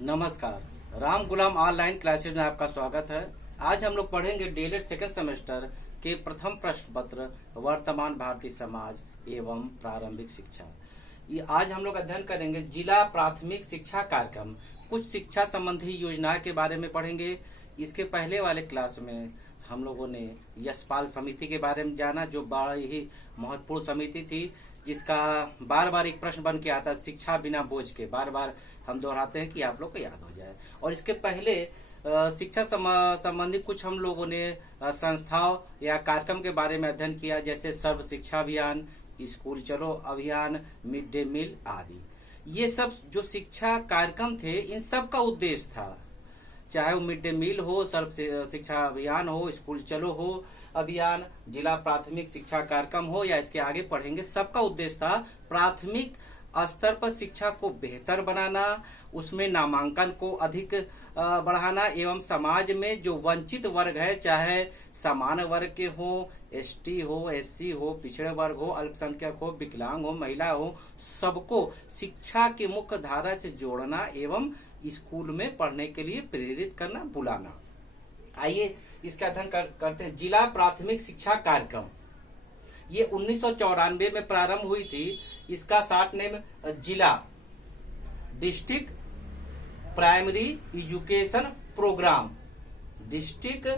नमस्कार। राम गुलाम online classes में आपका स्वागत है। आज हम लोग पढ़ेंगे डीएलएड सेकेंड सेमेस्टर के प्रथम प्रश्न पत्र वर्तमान भारतीय समाज एवं प्रारंभिक शिक्षा। ये आज हम लोग अध्ययन करेंगे जिला प्राथमिक शिक्षा कार्यक्रम, कुछ शिक्षा संबंधी योजनाओं के बारे में पढ़ेंगे। इसके पहले वाले क्लास में हम लोगों ने यशपाल समिति के बारे में जाना, जो बड़ी ही महत्वपूर्ण समिति थी, जिसका बार बार एक प्रश्न बन के आता, शिक्षा बिना बोझ के। बार बार हम दोहराते हैं कि आप लोग को याद हो जाए। और इसके पहले शिक्षा संबंधी कुछ हम लोगों ने संस्थाओं या कार्यक्रम के बारे में अध्ययन किया, जैसे सर्व शिक्षा अभियान, स्कूल चलो अभियान, मिड डे मील आदि। ये सब जो शिक्षा कार्यक्रम थे, इन सब का उद्देश्य था, चाहे वो मिड डे मील हो, सर्व शिक्षा अभियान हो, स्कूल चलो हो अभियान, जिला प्राथमिक शिक्षा कार्यक्रम हो, या इसके आगे पढ़ेंगे, सबका उद्देश्य था प्राथमिक स्तर पर शिक्षा को बेहतर बनाना, उसमें नामांकन को अधिक बढ़ाना एवं समाज में जो वंचित वर्ग है, चाहे समान वर्ग के हो, एसटी हो, एससी हो, पिछड़े वर्ग हो, अल्पसंख्यक हो, विकलांग हो, महिला हो, सबको शिक्षा के मुख्य धारा से जोड़ना एवं स्कूल में पढ़ने के लिए प्रेरित करना, बुलाना। आइए इसका अध्ययन करते हैं। जिला प्राथमिक शिक्षा कार्यक्रम ये 1994 में प्रारंभ हुई थी। इसका शॉर्ट नेम जिला district primary education programme, district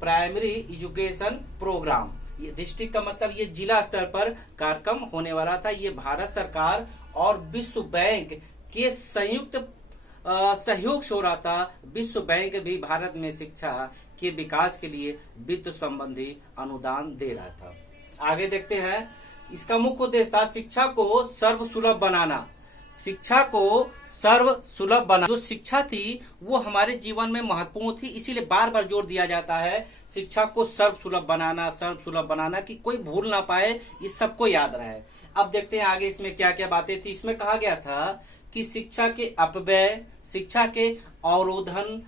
primary education programme. ये डिस्ट्रिक्ट का मतलब ये जिला स्तर पर कार्यक्रम होने वाला था। ये भारत सरकार और विश्व बैंक के संयुक्त सहयोग से हो रहा था। विश्व बैंक भी भारत में शिक्षा के विकास के लिए वित्त संबंधी अनुदान दे रहा था। आगे देखते हैं। इसका मुख्य उद्देश्य था शिक्षा को सर्व सुलभ बनाना। शिक्षा को सर्व सुलभ बनाना। जो शिक्षा थी वो हमारे जीवन में महत्वपूर्ण थी, इसीलिए बार बार जोर दिया जाता है शिक्षा को सर्व सुलभ बनाना, कि कोई भूल ना पाए, इस सबको याद रहे। अब देखते हैं आगे इसमें क्या क्या बातें थी। इसमें कहा गया था कि शिक्षा के अपव्यय, शिक्षा के अवरोधन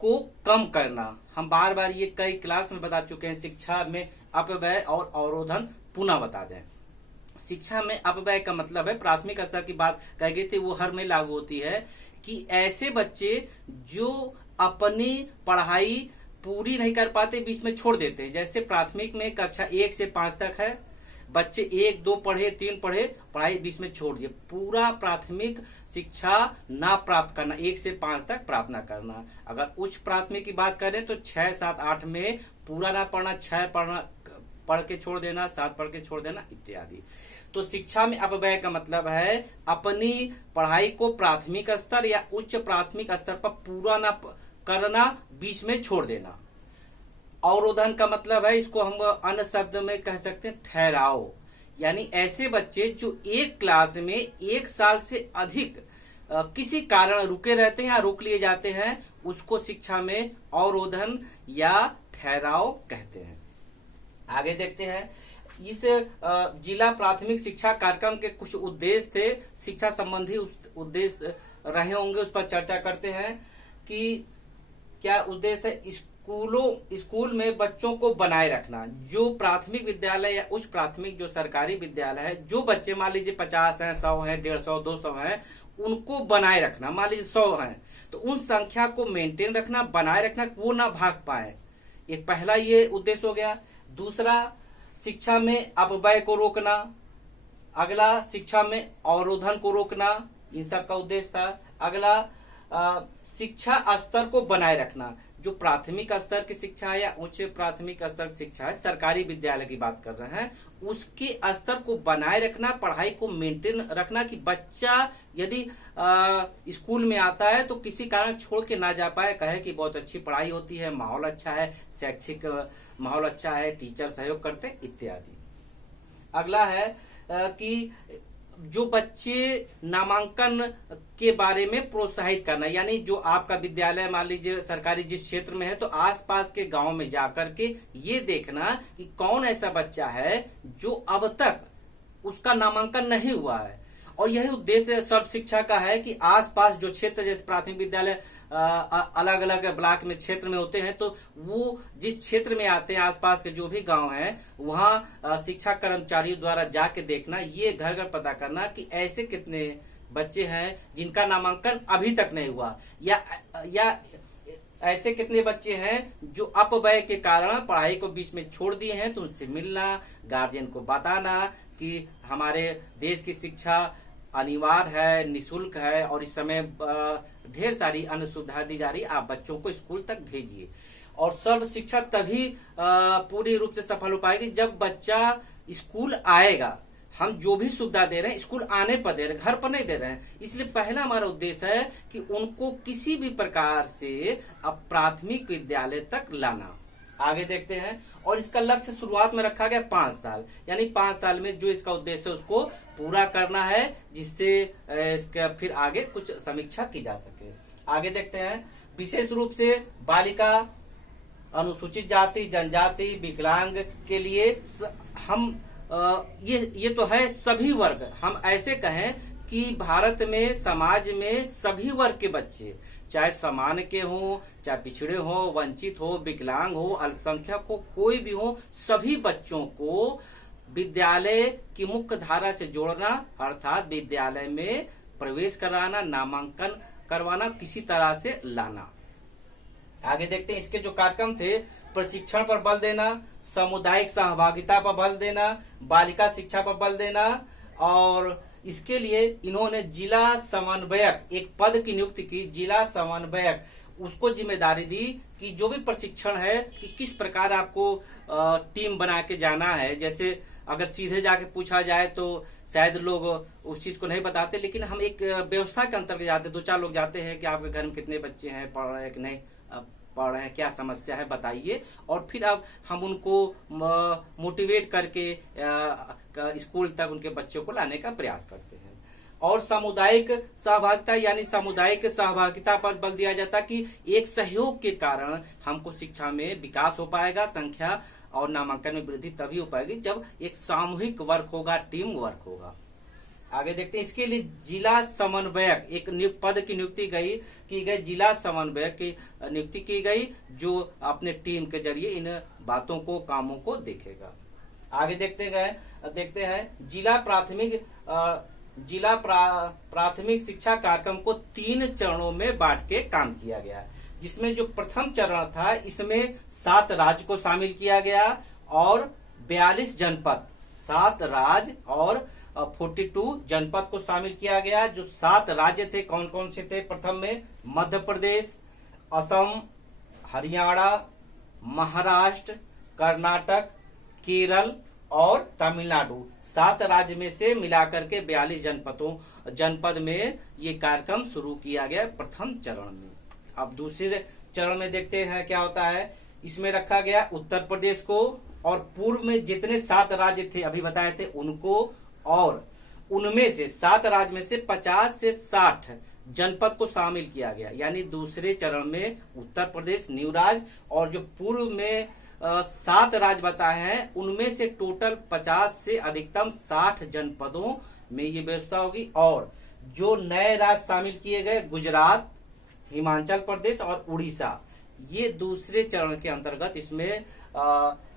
को कम करना। हम बार बार ये कई क्लास में बता चुके हैं। शिक्षा में अपव्यय और अवरोधन पुनः बता दें। शिक्षा में अपव्यय का मतलब है, प्राथमिक स्तर की बात कही गई थी, वो हर में लागू होती है, कि ऐसे बच्चे जो अपनी पढ़ाई पूरी नहीं कर पाते, बीच में छोड़ देते हैं। जैसे प्राथमिक में कक्षा 1 से 5 तक है, बच्चे 1, 2 पढ़े, 3 पढ़े, पढ़ाई बीच में छोड़ दिए। पूरा प्राथमिक शिक्षा ना प्राप्त करना, 1 से 5 तक प्राप्त ना करना। अगर उच्च प्राथमिक की बात करें तो 6, 7, 8 में पूरा ना पढ़ना, 6 पढ़ के छोड़ देना, 7 पढ़ के छोड़ देना इत्यादि। तो शिक्षा में अपव्यय का मतलब है अपनी पढ़ाई को प्राथमिक स्तर या उच्च प्राथमिक स्तर पर पूरा ना करना, बीच में छोड़ देना। अवरोधन का मतलब है, इसको हम अन्य शब्द में कह सकते हैं ठहराव, यानी ऐसे बच्चे जो एक क्लास में 1 साल से अधिक किसी कारण रुके रहते हैं या रोक लिए जाते हैं, उसको शिक्षा में अवरोधन या ठहराव कहते हैं। आगे देखते हैं। इस जिला प्राथमिक शिक्षा कार्यक्रम के कुछ उद्देश्य थे, शिक्षा संबंधी उद्देश्य रहे होंगे, उस पर चर्चा करते हैं कि क्या उद्देश्य है। स्कूल में बच्चों को बनाए रखना। जो प्राथमिक विद्यालय या उच्च प्राथमिक जो सरकारी विद्यालय है, जो बच्चे मान लीजिए 50 हैं, 100 हैं, 150, 200 हैं, उनको बनाए रखना। मान लीजिए 100 हैं तो उन संख्या को मेंटेन रखना, बनाए रखना, वो ना भाग पाए। एक पहला ये उद्देश्य हो गया। दूसरा, शिक्षा में अपव्यय को रोकना। अगला, शिक्षा में अवरोधन को रोकना, इन सब का उद्देश्य था। अगला, शिक्षा स्तर को बनाए रखना। जो प्राथमिक स्तर की शिक्षा है या उच्च प्राथमिक स्तर की शिक्षा है, सरकारी विद्यालय की बात कर रहे हैं, उसके स्तर को बनाए रखना, पढ़ाई को मेंटेन रखना, कि बच्चा यदि स्कूल में आता है तो किसी कारण छोड़ के ना जा पाए, कहे कि बहुत अच्छी पढ़ाई होती है, माहौल अच्छा है, शैक्षिक माहौल अच्छा है, टीचर सहयोग करते इत्यादि। अगला है कि जो बच्चे नामांकन के बारे में प्रोत्साहित करना, यानी जो आपका विद्यालय मान लीजिए सरकारी जिस क्षेत्र में है, तो आसपास के गांव में जाकर के ये देखना कि कौन ऐसा बच्चा है जो अब तक उसका नामांकन नहीं हुआ है। और यही उद्देश्य सर्व शिक्षा का है कि आसपास जो क्षेत्र, जैसे प्राथमिक विद्यालय अलग अलग ब्लॉक में क्षेत्र में होते हैं, तो वो जिस क्षेत्र में आते हैं, आसपास के जो भी गांव हैं, वहां शिक्षा कर्मचारियों द्वारा जाके देखना, ये घर घर पता करना कि ऐसे कितने बच्चे हैं जिनका नामांकन अभी तक नहीं हुआ, या ऐसे कितने बच्चे हैं जो अपव्यय के कारण पढ़ाई को बीच में छोड़ दिए हैं। तो उनसे मिलना, गार्जियन को बताना कि हमारे देश की शिक्षा अनिवार्य है, निशुल्क है और इस समय ढेर सारी अन्य सुविधा दी जा रही है, आप बच्चों को स्कूल तक भेजिए। और सर्व शिक्षा तभी पूरी रूप से सफल हो पाएगी जब बच्चा स्कूल आएगा। हम जो भी सुविधा दे रहे हैं स्कूल आने पर दे रहे हैं, घर पर नहीं दे रहे हैं। इसलिए पहला हमारा उद्देश्य है कि उनको किसी भी प्रकार से अब प्राथमिक विद्यालय तक लाना। आगे देखते हैं। और इसका लक्ष्य शुरुआत में रखा गया 5 साल, यानी 5 साल में जो इसका उद्देश्य है उसको पूरा करना है, जिससे इसका फिर आगे कुछ समीक्षा की जा सके। आगे देखते हैं। विशेष रूप से बालिका, अनुसूचित जाति, जनजाति, विकलांग के लिए हम ये तो है सभी वर्ग, हम ऐसे कहें कि भारत में समाज में सभी वर्ग के बच्चे, चाहे सामान्य के हो, चाहे पिछड़े हो, वंचित हो, विकलांग हो, अल्पसंख्यक हो, कोई भी हो, सभी बच्चों को विद्यालय की मुख्य धारा से जोड़ना, अर्थात विद्यालय में प्रवेश कराना, नामांकन करवाना, किसी तरह से लाना। आगे देखते हैं। इसके जो कार्यक्रम थे, प्रशिक्षण पर बल देना, सामुदायिक सहभागिता पर बल देना, बालिका शिक्षा पर बल देना, और इसके लिए इन्होंने जिला समन्वयक, एक पद की नियुक्ति की, जिला समन्वयक, उसको जिम्मेदारी दी कि जो भी प्रशिक्षण है कि किस प्रकार आपको टीम बना के जाना है। जैसे अगर सीधे जाके पूछा जाए तो शायद लोग उस चीज को नहीं बताते, लेकिन हम एक व्यवस्था के अंतर्गत जाते, 2-4 लोग जाते हैं कि आपके घर में कितने बच्चे हैं, पढ़ रहे हैं कि नहीं पढ़ रहे हैं, क्या समस्या है बताइए, और फिर अब हम उनको मोटिवेट करके स्कूल तक उनके बच्चों को लाने का प्रयास करते हैं। और सामुदायिक सहभागिता, यानी सामुदायिक सहभागिता पर बल दिया जाता कि एक सहयोग के कारण हमको शिक्षा में विकास हो पाएगा, संख्या और नामांकन में वृद्धि तभी हो पाएगी जब एक सामूहिक वर्क होगा, टीम वर्क होगा। आगे देखते हैं। इसके लिए जिला समन्वयक, एक पद की नियुक्ति की गई, जिला समन्वयक की नियुक्ति की गई, जो अपने टीम के जरिए इन बातों को, कामों को देखेगा। आगे देखते हैं। जिला प्राथमिक शिक्षा कार्यक्रम को 3 चरणों में बांट के काम किया गया, जिसमें जो प्रथम चरण था इसमें 7 राज्य को शामिल किया गया और 42 जनपद, 7 राज्य और 42 जनपद को शामिल किया गया। जो 7 राज्य थे कौन कौन से थे? प्रथम में मध्य प्रदेश, असम, हरियाणा, महाराष्ट्र, कर्नाटक, केरल और तमिलनाडु। 7 राज्य में से मिलाकर के 42 जनपद में ये कार्यक्रम शुरू किया गया प्रथम चरण में। अब दूसरे चरण में देखते हैं क्या होता है। इसमें रखा गया उत्तर प्रदेश को और पूर्व में जितने 7 राज्य थे अभी बताए थे उनको, और उनमें से 7 राज्य में से 50 से 60 जनपद को शामिल किया गया। यानी दूसरे चरण में उत्तर प्रदेश न्यू राज्य, और जो पूर्व में 7 राज्य बताए हैं उनमें से टोटल 50 से अधिकतम 60 जनपदों में ये व्यवस्था होगी। और जो नए राज्य शामिल किए गए, गुजरात, हिमाचल प्रदेश और उड़ीसा, ये दूसरे चरण के अंतर्गत इसमें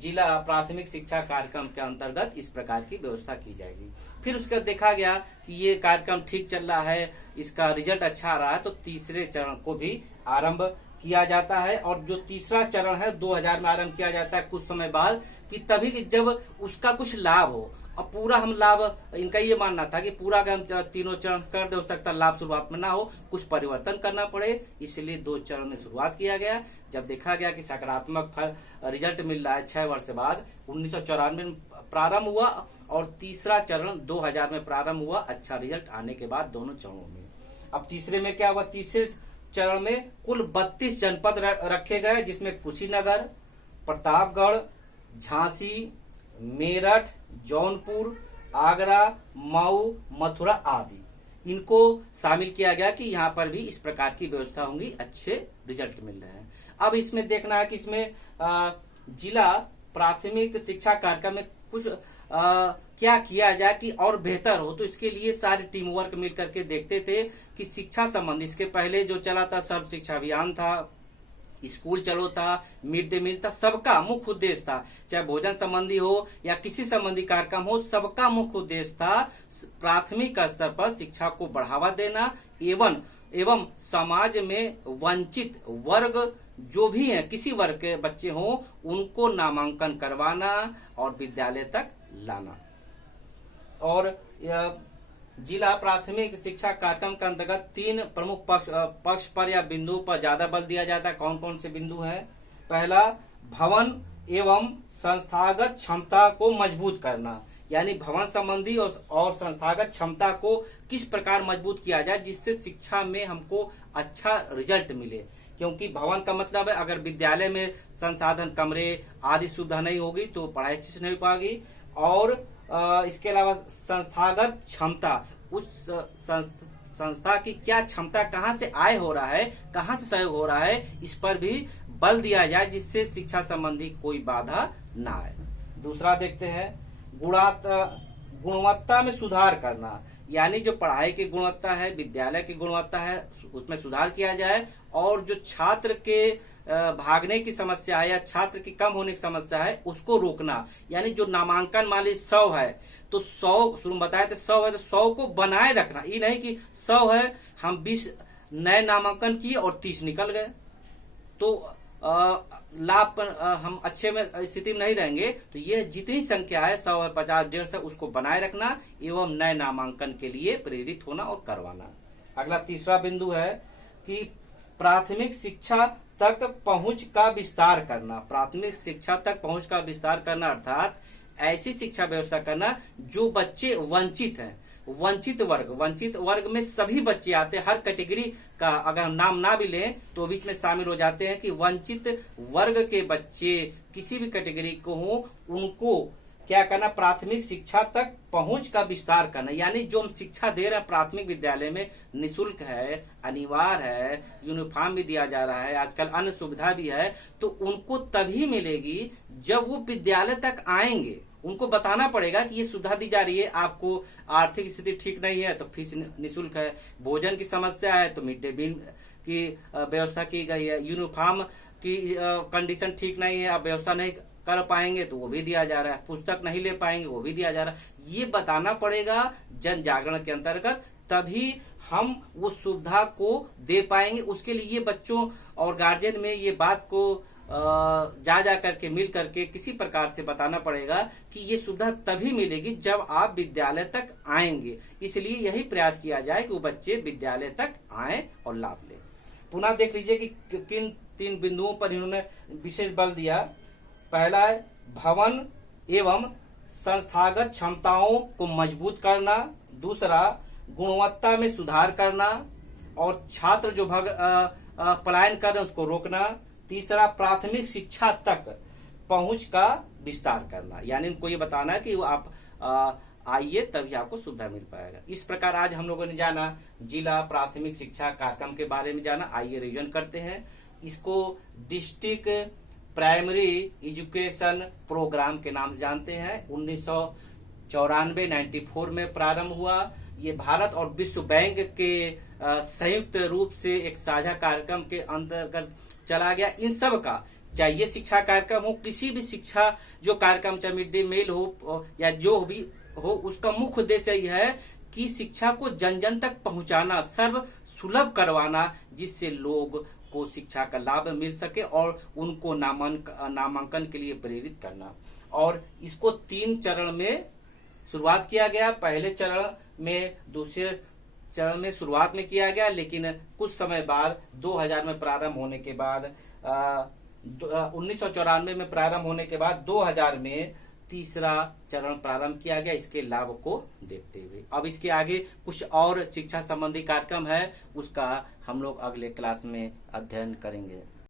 जिला प्राथमिक शिक्षा कार्यक्रम के अंतर्गत इस प्रकार की व्यवस्था की जाएगी। फिर उसका देखा गया कि ये कार्यक्रम ठीक चल रहा है, इसका रिजल्ट अच्छा आ रहा है, तो तीसरे चरण को भी आरंभ किया जाता है। और जो तीसरा चरण है 2000 में आरंभ किया जाता है कुछ समय बाद, कि तभी कि जब उसका कुछ लाभ हो। अब पूरा हम लाभ, इनका ये मानना था कि पूरा हम 3 चरण कर दे, हो सकता लाभ शुरुआत में ना हो, कुछ परिवर्तन करना पड़े, इसलिए 2 चरण में शुरुआत किया गया। जब देखा गया कि सकारात्मक रिजल्ट मिल रहा है 6 वर्ष बाद, 1994 में प्रारंभ हुआ और तीसरा चरण 2000 में प्रारंभ हुआ, अच्छा रिजल्ट आने के बाद दोनों चरणों में। अब तीसरे में क्या हुआ? तीसरे चरण में कुल 32 जनपद रखे गए, जिसमें कुशीनगर, प्रतापगढ़, झांसी, मेरठ, जौनपुर, आगरा, मऊ, मथुरा आदि, इनको शामिल किया गया कि यहाँ पर भी इस प्रकार की व्यवस्था होंगी, अच्छे रिजल्ट मिल रहे हैं। अब इसमें देखना है कि इसमें जिला प्राथमिक शिक्षा कार्यक्रम में कुछ क्या किया जाए कि और बेहतर हो। तो इसके लिए सारे टीम वर्क मिल करके देखते थे कि शिक्षा संबंधी, इसके पहले जो चला था सर्व शिक्षा अभियान था, स्कूल चलो था, मिड डे मील था, सबका मुख्य उद्देश्य था, चाहे भोजन संबंधी हो या किसी संबंधी कार्यक्रम हो, सबका मुख्य उद्देश्य था प्राथमिक स्तर पर शिक्षा को बढ़ावा देना एवं समाज में वंचित वर्ग जो भी हैं, किसी वर्ग के बच्चे हों, उनको नामांकन करवाना और विद्यालय तक लाना। और जिला प्राथमिक शिक्षा कार्यक्रम के अंतर्गत 3 प्रमुख पक्ष पर या बिंदु पर ज्यादा बल दिया जाता है। कौन कौन से बिंदु हैं? पहला, भवन एवं संस्थागत क्षमता को मजबूत करना, यानी भवन संबंधी और संस्थागत क्षमता को किस प्रकार मजबूत किया जाए जिससे शिक्षा में हमको अच्छा रिजल्ट मिले। क्योंकि भवन का मतलब है अगर विद्यालय में संसाधन, कमरे आदि सुविधा नहीं होगी तो पढ़ाई अच्छे से नहीं हो पाएगी। और इसके अलावा संस्थागत क्षमता, उस संस्था की क्या क्षमता, कहाँ से आय हो रहा है, कहाँ से सहयोग हो रहा है, इस पर भी बल दिया जाए जिससे शिक्षा संबंधी कोई बाधा ना आए। दूसरा देखते हैं, गुणवत्ता में सुधार करना, यानी जो पढ़ाई की गुणवत्ता है, विद्यालय की गुणवत्ता है, उसमें सुधार किया जाए। और जो छात्र के भागने की समस्या है या छात्र की कम होने की समस्या है उसको रोकना, यानी जो नामांकन मान लीजिए 100 है तो 100 शुरू में बताया था 100 है तो 100 को बनाए रखना। ये नहीं कि 100 है हम 20 नए नामांकन किए और 30 निकल गए तो लाभ हम अच्छे में स्थिति में नहीं रहेंगे। तो ये जितनी संख्या है 100 है, 50, 150 उसको बनाए रखना एवं नए नामांकन के लिए प्रेरित होना और करवाना। अगला तीसरा बिंदु है कि प्राथमिक शिक्षा तक पहुंच का विस्तार करना। प्राथमिक शिक्षा तक पहुंच का विस्तार करना अर्थात ऐसी शिक्षा व्यवस्था करना जो बच्चे वंचित हैं, वंचित वर्ग में सभी बच्चे आते हैं। हर कैटेगरी का अगर हम नाम ना भी लें तो भी इसमें शामिल हो जाते हैं कि वंचित वर्ग के बच्चे किसी भी कैटेगरी को हो, उनको क्या करना, प्राथमिक शिक्षा तक पहुंच का विस्तार करना। यानी जो हम शिक्षा दे रहे हैं प्राथमिक विद्यालय में निःशुल्क है, अनिवार्य है, यूनिफॉर्म भी दिया जा रहा है, आजकल अन्य सुविधा भी है, तो उनको तभी मिलेगी जब वो विद्यालय तक आएंगे। उनको बताना पड़ेगा कि ये सुविधा दी जा रही है, आपको आर्थिक स्थिति ठीक नहीं है तो फीस निःशुल्क है, भोजन की समस्या है तो मिड डे मील की व्यवस्था की गई है, यूनिफॉर्म की कंडीशन ठीक नहीं है, आप व्यवस्था नहीं कर पाएंगे तो वो भी दिया जा रहा है, पुस्तक नहीं ले पाएंगे वो भी दिया जा रहा है। ये बताना पड़ेगा जन जागरण के अंतर्गत, तभी हम वो सुविधा को दे पाएंगे। उसके लिए ये बच्चों और गार्जियन में ये बात को जा करके मिल करके किसी प्रकार से बताना पड़ेगा कि ये सुविधा तभी मिलेगी जब आप विद्यालय तक आएंगे। इसलिए यही प्रयास किया जाए कि वो बच्चे विद्यालय तक आए और लाभ लें। पुनः देख लीजिए कि किन 3 बिंदुओं पर इन्होंने विशेष बल दिया। पहला है भवन एवं संस्थागत क्षमताओं को मजबूत करना, दूसरा गुणवत्ता में सुधार करना और छात्र जो पलायन कर रहे हैं उसको रोकना, तीसरा प्राथमिक शिक्षा तक पहुंच का विस्तार करना। यानी इनको ये बताना है कि वो आप आइए तभी आपको सुविधा मिल पाएगा। इस प्रकार आज हम लोगों ने जाना जिला प्राथमिक शिक्षा कार्यक्रम के बारे में जाना। आइए रिवीजन करते हैं। इसको डिस्ट्रिक्ट प्राइमरी एजुकेशन प्रोग्राम के नाम से जानते हैं। 1994 में प्रारंभ हुआ। ये भारत और विश्व बैंक के संयुक्त रूप से एक साझा कार्यक्रम के अंतर्गत चला गया। इन सब का चाहे ये शिक्षा कार्यक्रम हो, किसी भी शिक्षा जो कार्यक्रम, चाहे मिड डे मील हो या जो भी हो, उसका मुख्य उद्देश्य यह है कि शिक्षा को जन जन तक पहुंचाना, सर्व सुलभ करवाना, जिससे लोग को शिक्षा का लाभ मिल सके और उनको नामांकन के लिए प्रेरित करना। और इसको 3 चरण में शुरुआत किया गया। पहले चरण में, दूसरे चरण में शुरुआत में किया गया, लेकिन कुछ समय बाद 2000 में प्रारंभ होने के बाद 1994 में प्रारंभ होने के बाद 2000 में तीसरा चरण प्रारंभ किया गया, इसके लाभ को देखते हुए। अब इसके आगे कुछ और शिक्षा संबंधी कार्यक्रम है, उसका हम लोग अगले क्लास में अध्ययन करेंगे।